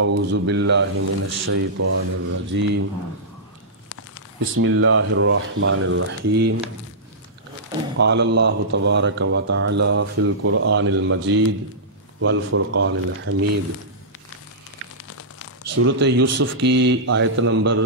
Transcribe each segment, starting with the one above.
اعوذ باللہ من الشیطان الرجیم بسم اللہ الرحمن الرحیم قال اللہ تبارک و تعالی فی القرآن المجید والفرقان الحمید۔ سورۃ یوسف کی آیت نمبر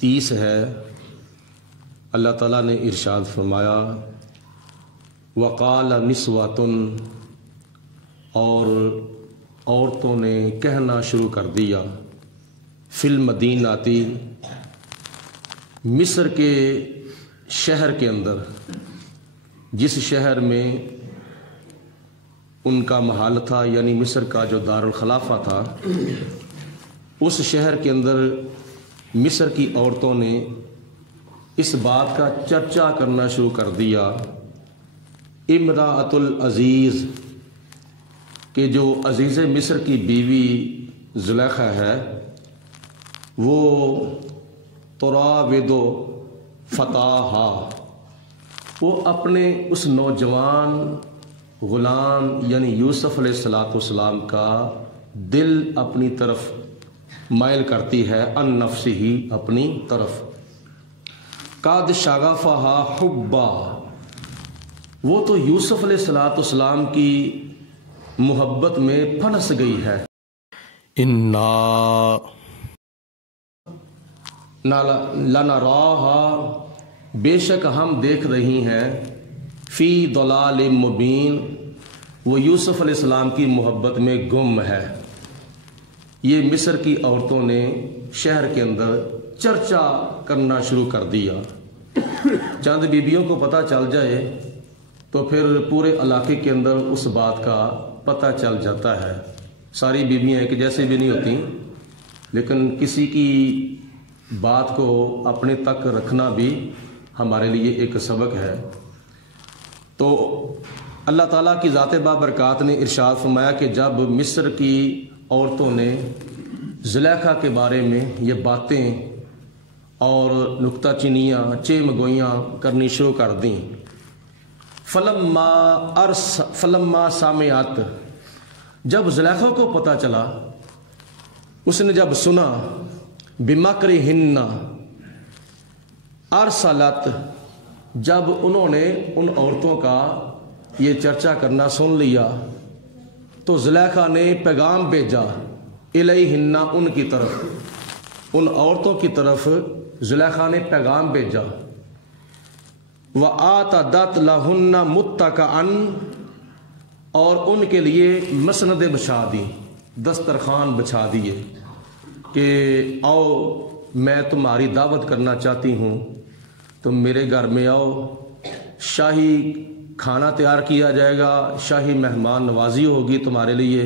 30 ہے۔ اللہ تعالیٰ نے ارشاد فرمایا وقال نسوۃ، اور عورتوں نے کہنا شروع کر دیا، فی المدیناتی، مصر کے شہر کے اندر، جس شہر میں ان کا محل تھا، یعنی مصر کا جو دارالخلافہ تھا، اس شہر کے اندر مصر کی عورتوں نے اس بات کا چرچا کرنا شروع کر دیا، امراۃ العزیز، کہ جو عزیز مصر کی بیوی زلیخا ہے، وہ تراود فتاہا، وہ اپنے اس نوجوان غلام یعنی یوسف علیہ السلام کا دل اپنی طرف مائل کرتی ہے، ان نفسہ، اپنی طرف، قد شغفہا حبا، وہ تو یوسف علیہ السلام کی محبت میں پھنس گئی ہے، انا لنراہا، بے شک ہم دیکھ رہی ہیں، فی ضلال مبین، وہ یوسف علیہ السلام کی محبت میں گم ہے۔ یہ مصر کی عورتوں نے شہر کے اندر چرچا کرنا شروع کر دیا۔ چند بیبیوں کو پتہ چل جائے تو پھر پورے علاقے کے اندر اس بات کا پتہ چل جاتا ہے۔ ساری بیویاں ایک جیسے بھی نہیں ہوتی، لیکن کسی کی بات کو اپنے تک رکھنا بھی ہمارے لیے ایک سبق ہے۔ تو اللہ تعالیٰ کی ذات بابرکات نے ارشاد فرمایا کہ جب مصر کی عورتوں نے زلیخا کے بارے میں یہ باتیں اور نکتہ چینیاں، چیمگوئیاں کرنی شروع کر دیں، فلما سامعت، جب زلیخا کو پتہ چلا، اس نے جب سنا، بمکرہن، ارسلت، جب انہوں نے ان عورتوں کا یہ چرچا کرنا سن لیا، تو زلیخا نے پیغام بھیجا، الیہن، ان کی طرف، ان عورتوں کی طرف زلیخا نے پیغام بھیجا، وَآتَدَتْ لَهُنَّ مُتَّكَأً، اور ان کے لیے مسندیں بچھا دی، دسترخوان بچھا دیے کہ آؤ، میں تمہاری دعوت کرنا چاہتی ہوں، تم میرے گھر میں آؤ، شاہی کھانا تیار کیا جائے گا، شاہی مہمان نوازی ہوگی تمہارے لیے،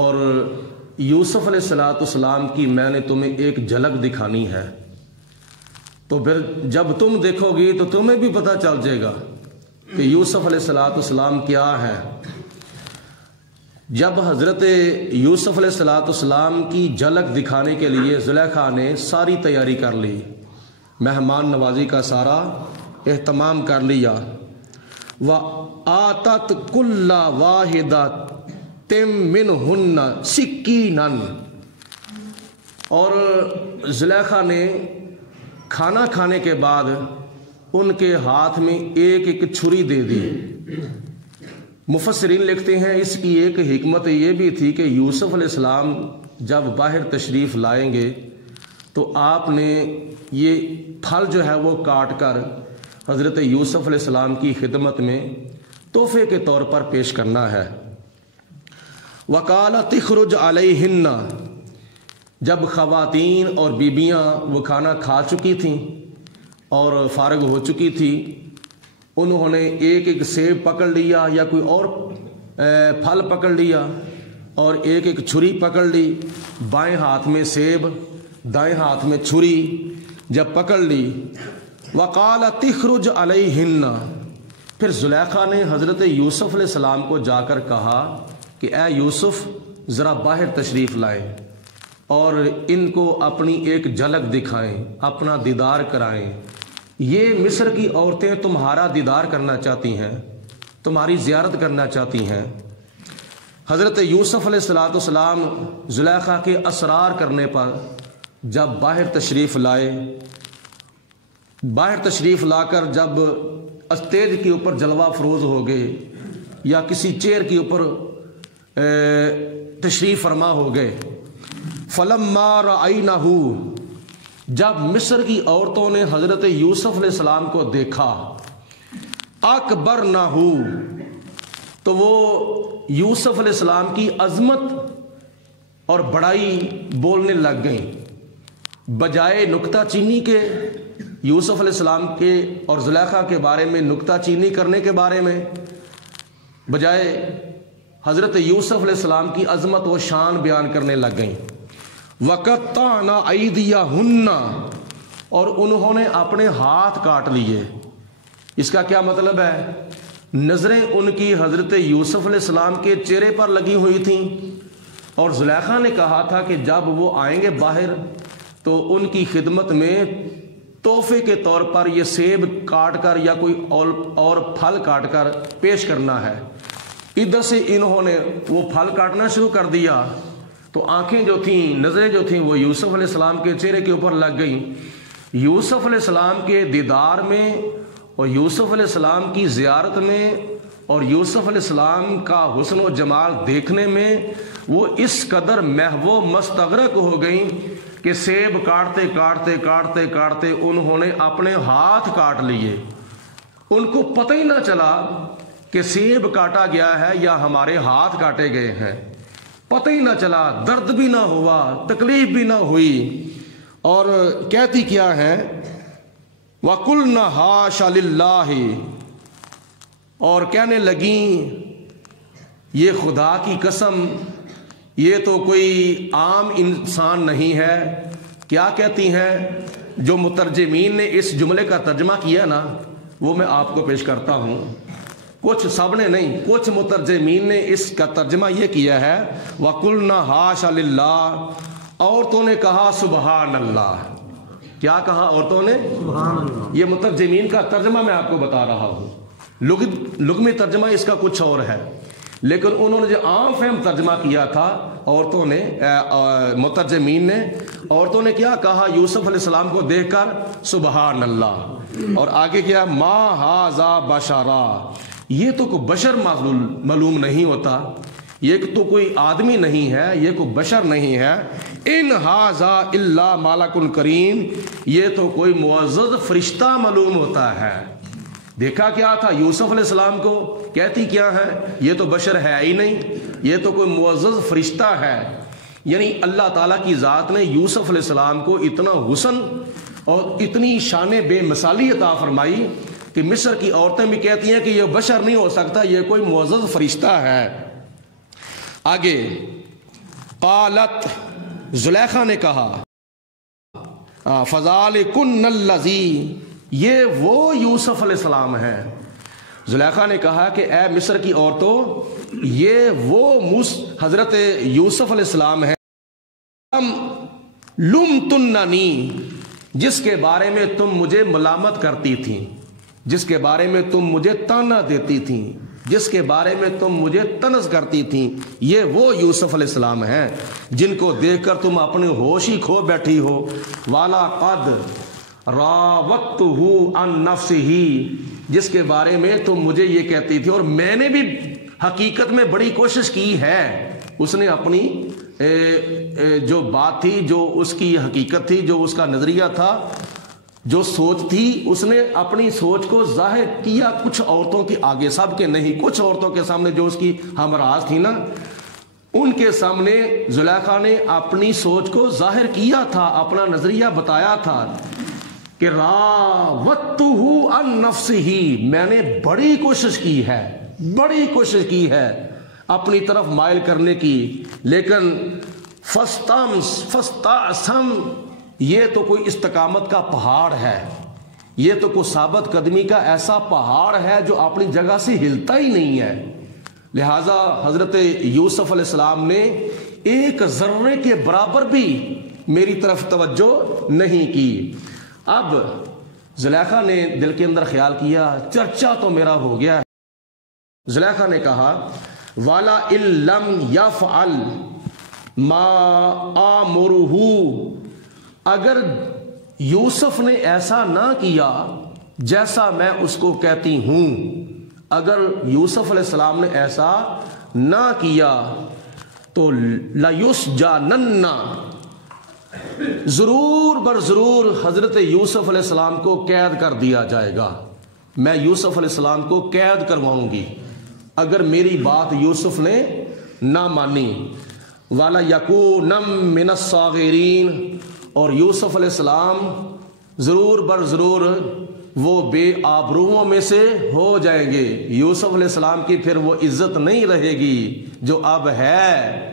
اور یوسف علیہ السلام کی میں نے تمہیں ایک جھلک دکھانی ہے، تو پھر جب تم دیکھو گی تو تمہیں بھی پتہ چل جائے گا کہ یوسف علیہ السلام کیا ہے۔ جب حضرت یوسف علیہ السلام کی جھلک دکھانے کے لیے زلیخا نے ساری تیاری کر لی، مہمان نوازی کا سارا اہتمام کر لیا، وَآتَتْ كُلَّ وَاحِدَةٍ مِّنْهُنَّ سِكِّينًا، اور زلیخا نے کھانا کھانے کے بعد ان کے ہاتھ میں ایک ایک چھری دے دی۔ مفسرین لکھتے ہیں اس کی ایک حکمت یہ بھی تھی کہ یوسف علیہ السلام جب باہر تشریف لائیں گے تو آپ نے یہ پھل جو ہے وہ کاٹ کر حضرت یوسف علیہ السلام کی خدمت میں تحفے کے طور پر پیش کرنا ہے۔ وَقَالَتِ اخْرُجْ عَلَيْهِنَّ، جب خواتین اور بیبیاں وہ کھانا کھا چکی تھیں اور فارغ ہو چکی تھی، انہوں نے ایک ایک سیب پکڑ لیا یا کوئی اور پھل پکڑ لیا اور ایک ایک چھری پکڑ لی، بائیں ہاتھ میں سیب، دائیں ہاتھ میں چھری جب پکڑ لی، وقالت اخرج علیہن، پھر زلیخا نے حضرت یوسف علیہ السلام کو جا کر کہا کہ اے یوسف ذرا باہر تشریف لائیں اور ان کو اپنی ایک جھلک دکھائیں، اپنا دیدار کرائیں۔ یہ مصر کی عورتیں تمہارا دیدار کرنا چاہتی ہیں، تمہاری زیارت کرنا چاہتی ہیں۔ حضرت یوسف علیہ السلام زلیخا کے اصرار کرنے پر جب باہر تشریف لائے، باہر تشریف لا کر جب اسٹیج کے اوپر جلوہ فروز ہو گئے یا کسی چیئر کے اوپر تشریف فرما ہو گئے، فلما رأینہ، جب مصر کی عورتوں نے حضرت یوسف علیہ السلام کو دیکھا، اکبرنہ، تو وہ یوسف علیہ السلام کی عظمت اور بڑائی بولنے لگ گئیں، بجائے نکتہ چینی کے یوسف علیہ السلام کے اور زلیخا کے بارے میں نکتہ چینی کرنے کے بارے میں، بجائے حضرت یوسف علیہ السلام کی عظمت و شان بیان کرنے لگ گئیں۔ وَقَطَّعْنَ أَيْدِيَهُنَّ، اور انہوں نے اپنے ہاتھ کاٹ لیے۔ اس کا کیا مطلب ہے؟ نظریں ان کی حضرت یوسف علیہ السلام کے چہرے پر لگی ہوئی تھیں، اور زلیخا نے کہا تھا کہ جب وہ آئیں گے باہر تو ان کی خدمت میں تحفے کے طور پر یہ سیب کاٹ کر یا کوئی اور پھل کاٹ کر پیش کرنا ہے۔ ادھر سے انہوں نے وہ پھل کاٹنا شروع کر دیا تو آنکھیں جو تھیں، نظریں جو تھیں، وہ یوسف علیہ السلام کے چہرے کے اوپر لگ گئیں۔ یوسف علیہ السلام کے دیدار میں اور یوسف علیہ السلام کی زیارت میں اور یوسف علیہ السلام کا حسن و جمال دیکھنے میں وہ اس قدر محو و مستغرق ہو گئیں کہ سیب کاٹتے کاٹتے کاٹتے کاٹتے انہوں نے اپنے ہاتھ کاٹ لیے۔ ان کو پتہ ہی نہ چلا کہ سیب کاٹا گیا ہے یا ہمارے ہاتھ کاٹے گئے ہیں، پتہ ہی نہ چلا، درد بھی نہ ہوا، تکلیف بھی نہ ہوئی۔ اور کہتی کیا ہے؟ وَقُلْنَا حَاشَ لِلَّهِ، اور کہنے لگیں یہ خدا کی قسم، یہ تو کوئی عام انسان نہیں ہے۔ کیا کہتی ہیں؟ جو مترجمین نے اس جملے کا ترجمہ کیا نا، وہ میں آپ کو پیش کرتا ہوں۔ کچھ سب نے نہیں، کچھ مترجمین نے اس کا ترجمہ یہ کیا ہے وَقُلْنَا حَاشَ لِلَّهِ، عورتوں نے کہا سبحان اللہ۔ کیا کہا عورتوں نے؟ سبحان اللہ۔ یہ مترجمین کا ترجمہ میں آپ کو بتا رہا ہوں، لغوی ترجمہ اس کا کچھ اور ہے، لیکن انہوں نے جو عام فہم ترجمہ کیا تھا عورتوں نے، مترجمین نے، عورتوں نے کیا کہا یوسف علیہ السلام کو دیکھ کر؟ سبحان اللہ۔ اور آگے کیا؟ ما ھذا بشرا، یہ تو کوئی بشر معلوم نہیں ہوتا، یہ تو کوئی آدمی نہیں ہے، یہ کوئی بشر نہیں ہے۔ ان ھذا الا ملک کریم، یہ تو کوئی معزز فرشتہ معلوم ہوتا ہے۔ دیکھا کیا تھا یوسف علیہ السلام کو، کہتی کیا ہے؟ یہ تو بشر ہے ہی نہیں، یہ تو کوئی معزز فرشتہ ہے۔ یعنی اللہ تعالیٰ کی ذات نے یوسف علیہ السلام کو اتنا حسن اور اتنی شان بے مثالی عطا فرمائی کہ مصر کی عورتیں بھی کہتی ہیں کہ یہ بشر نہیں ہو سکتا، یہ کوئی معزز فرشتہ ہے۔ آگے قالت، زلیخا نے کہا فذالکن الذی، یہ وہ یوسف علیہ السلام ہے۔ زلیخا نے کہا کہ اے مصر کی عورتوں، یہ وہ حضرت یوسف علیہ السلام ہے لمتننی، جس کے بارے میں تم مجھے ملامت کرتی تھیں، جس کے بارے میں تم مجھے طعنہ دیتی تھیں، جس کے بارے میں تم مجھے طنز کرتی تھیں، یہ وہ یوسف علیہ السلام ہیں جن کو دیکھ کر تم اپنے ہوش ہی کھو بیٹھی ہو۔ والا قد راوتہ عن نفسہ، جس کے بارے میں تم مجھے یہ کہتی تھی، اور میں نے بھی حقیقت میں بڑی کوشش کی ہے۔ اس نے اپنی جو بات تھی، جو اس کی حقیقت تھی، جو اس کا نظریہ تھا، جو سوچ تھی، اس نے اپنی سوچ کو ظاہر کیا کچھ عورتوں کے آگے، سب کے نہیں، کچھ عورتوں کے سامنے جو اس کی ہمراز تھی نا، ان کے سامنے زلیخا نے اپنی سوچ کو ظاہر کیا تھا، اپنا نظریہ بتایا تھا کہ راوتہ عن نفسہ، میں نے بڑی کوشش کی ہے، بڑی کوشش کی ہے اپنی طرف مائل کرنے کی، لیکن فاستعصم، یہ تو کوئی استقامت کا پہاڑ ہے، یہ تو کوئی ثابت قدمی کا ایسا پہاڑ ہے جو اپنی جگہ سے ہلتا ہی نہیں ہے۔ لہٰذا حضرت یوسف علیہ السلام نے ایک ذرے کے برابر بھی میری طرف توجہ نہیں کی۔ اب زلیخا نے دل کے اندر خیال کیا چرچا تو میرا ہو گیا ہے۔ زلیخا نے کہا والا لم یفعل ما آمرہ، اگر یوسف نے ایسا نہ کیا جیسا میں اس کو کہتی ہوں، اگر یوسف علیہ السلام نے ایسا نہ کیا تو لَيُسْجَنَنَّ، ضرور بر ضرور حضرت یوسف علیہ السلام کو قید کر دیا جائے گا، میں یوسف علیہ السلام کو قید کرواؤں گی اگر میری بات یوسف نے نہ مانی۔ وَلَيَكُونَ مِنَ الصَّاغِرِينَ، اور یوسف علیہ السلام ضرور بر ضرور وہ بے آبروؤں میں سے ہو جائیں گے، یوسف علیہ السلام کی پھر وہ عزت نہیں رہے گی جو اب ہے،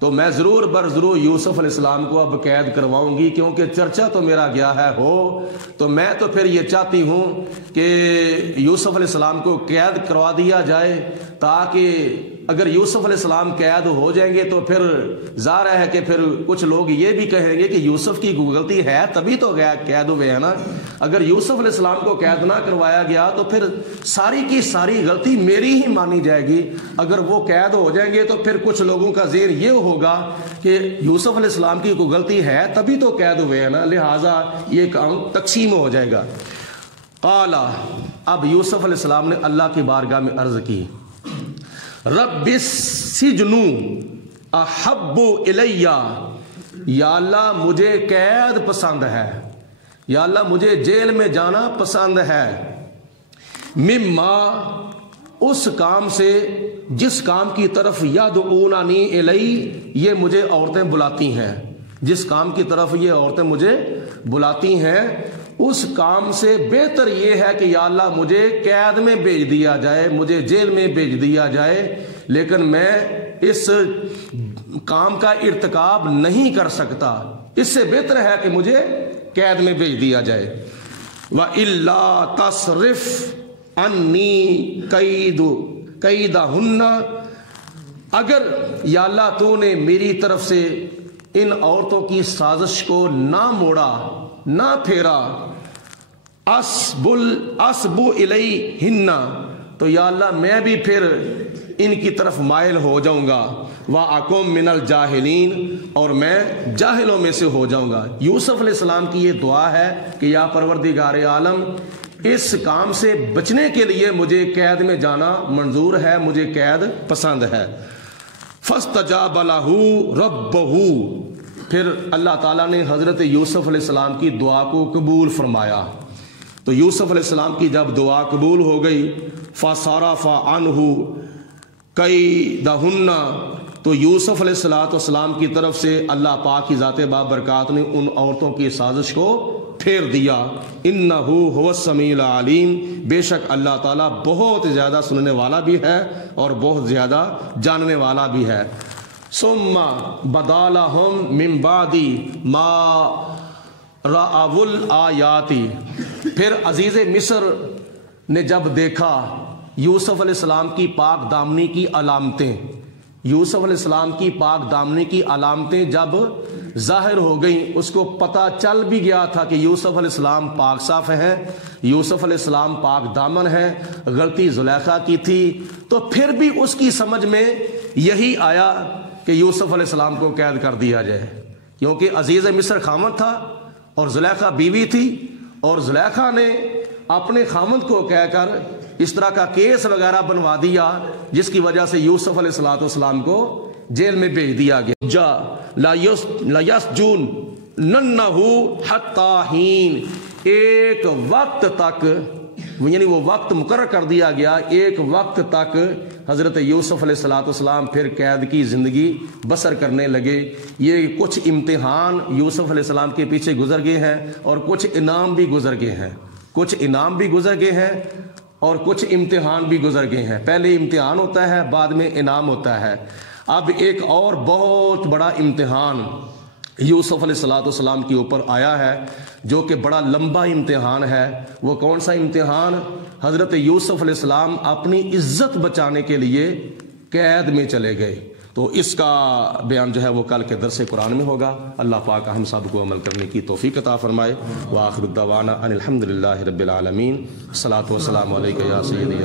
تو میں ضرور بر ضرور یوسف علیہ السلام کو اب قید کرواؤں گی، کیونکہ چرچا تو میرا گیا ہے تو میں تو پھر یہ چاہتی ہوں کہ یوسف علیہ السلام کو قید کروا دیا جائے، تاکہ اگر یوسف علیہ السلام قید ہو جائیں گے تو پھر ظاہر ہے کہ پھر کچھ لوگ یہ بھی کہیں گے کہ یوسف کی غلطی ہے تبھی تو قید ہوئے ہیں نا، اگر یوسف علیہ السلام کو قید نہ کروایا گیا تو پھر ساری کی ساری غلطی میری ہی مانی جائے گی، اگر وہ قید ہو جائیں گے تو پھر کچھ لوگوں کا ذہن یہ ہوگا کہ یوسف علیہ السلام کی کوئی غلطی ہے تبھی تو قید ہوئے ہیں نا، لہٰذا یہ کام تقسیم ہو جائے گا۔ قال، اب یوسف علیہ السلام نے اللہ کی بارگاہ میں عرض کی، رب السجن احب الی، یا اللہ مجھے قید پسند ہے، یا اللہ مجھے جیل میں جانا پسند ہے، مما، اس کام سے جس کام کی طرف یدعوننی الی، یہ مجھے عورتیں بلاتی ہیں، جس کام کی طرف یہ عورتیں مجھے بلاتی ہیں اس کام سے بہتر یہ ہے کہ یا اللہ مجھے قید میں بھیج دیا جائے، مجھے جیل میں بھیج دیا جائے، لیکن میں اس کام کا ارتکاب نہیں کر سکتا، اس سے بہتر ہے کہ مجھے قید میں بھیج دیا جائے۔ وَإِلَّا تَصْرِفْ عَنِّي كَيْدَهُنَّ، اگر یا اللہ تو نے میری طرف سے ان عورتوں کی سازش کو نہ موڑا نہ پھیرا، اسب الیہن، تو یا اللہ میں بھی پھر ان کی طرف مائل ہو جاؤں گا، وَأَكُن مِّنَ الْجَاهِلِينَ، اور میں جاہلوں میں سے ہو جاؤں گا۔ یوسف علیہ السلام کی یہ دعا ہے کہ یا پروردگار عالم، اس کام سے بچنے کے لیے مجھے قید میں جانا منظور ہے، مجھے قید پسند ہے۔ فَاسْتَجَابَ لَهُ رَبُّهُ، پھر اللہ تعالیٰ نے حضرت یوسف علیہ السلام کی دعا کو قبول فرمایا، تو یوسف علیہ السلام کی جب دعا قبول ہو گئی، فَصَرَفَ عَنْهُ كَيْدَهُنَّ، تو یوسف علیہ السلام کی طرف سے اللہ پاک کی ذات بابرکات نے ان عورتوں کی سازش کو پھیر دیا۔ اِنَّهُ هُوَ السَّمِيعُ الْعَلِيمُ، بے شک اللہ تعالیٰ بہت زیادہ سننے والا بھی ہے اور بہت زیادہ جاننے والا بھی ہے۔ ثُمَّ بَدَا لَهُم مِّن بَعْدِ مَا رَأَوُا الْآيَاتِ، پھر عزیز مصر نے جب دیکھا یوسف علیہ السلام کی پاک دامنی کی علامتیں، یوسف علیہ السلام کی پاک دامنی کی علامتیں جب ظاہر ہو گئیں، اس کو پتہ چل بھی گیا تھا کہ یوسف علیہ السلام پاک صاف ہیں، یوسف علیہ السلام پاک دامن ہیں، غلطی زلیخا کی تھی، تو پھر بھی اس کی سمجھ میں یہی آیا کہ یوسف علیہ السلام کو قید کر دیا جائے، کیونکہ عزیز مصر خامند تھا اور زلیخا بیوی تھی، اور زلیخا نے اپنے خامند کو کہہ کر اس طرح کا کیس وغیرہ بنوا دیا جس کی وجہ سے یوسف علیہ السلام کو جیل میں بھیج دیا گیا۔ جا لَيَسْجُنَنَّهُ حَتَّى حِينٍ، ایک وقت تک، یعنی وہ وقت مقرر کر دیا گیا، ایک وقت تک حضرت یوسف علیہ السلام پھر قید کی زندگی بسر کرنے لگے۔ یہ کچھ امتحان یوسف علیہ السلام کے پیچھے گزر گئے ہیں اور کچھ انعام بھی گزر گئے ہیں، کچھ انعام بھی گزر گئے ہیں اور کچھ امتحان بھی گزر گئے ہیں۔ پہلے امتحان ہوتا ہے، بعد میں انعام ہوتا ہے۔ اب ایک اور بہت بڑا امتحان یوسف علیہ السلام کے اوپر آیا ہے جو کہ بڑا لمبا امتحان ہے۔ وہ کون سا امتحان؟ حضرت یوسف علیہ السلام اپنی عزت بچانے کے لیے قید میں چلے گئے، تو اس کا بیان جو ہے وہ کل کے درس قرآن میں ہوگا۔ اللہ پاک ہم سب کو عمل کرنے کی توفیق عطا فرمائے۔ وآخر الدعوانا ان الحمد للہ رب العالمین۔ الصلاۃ والسلام علیک یا سیدی۔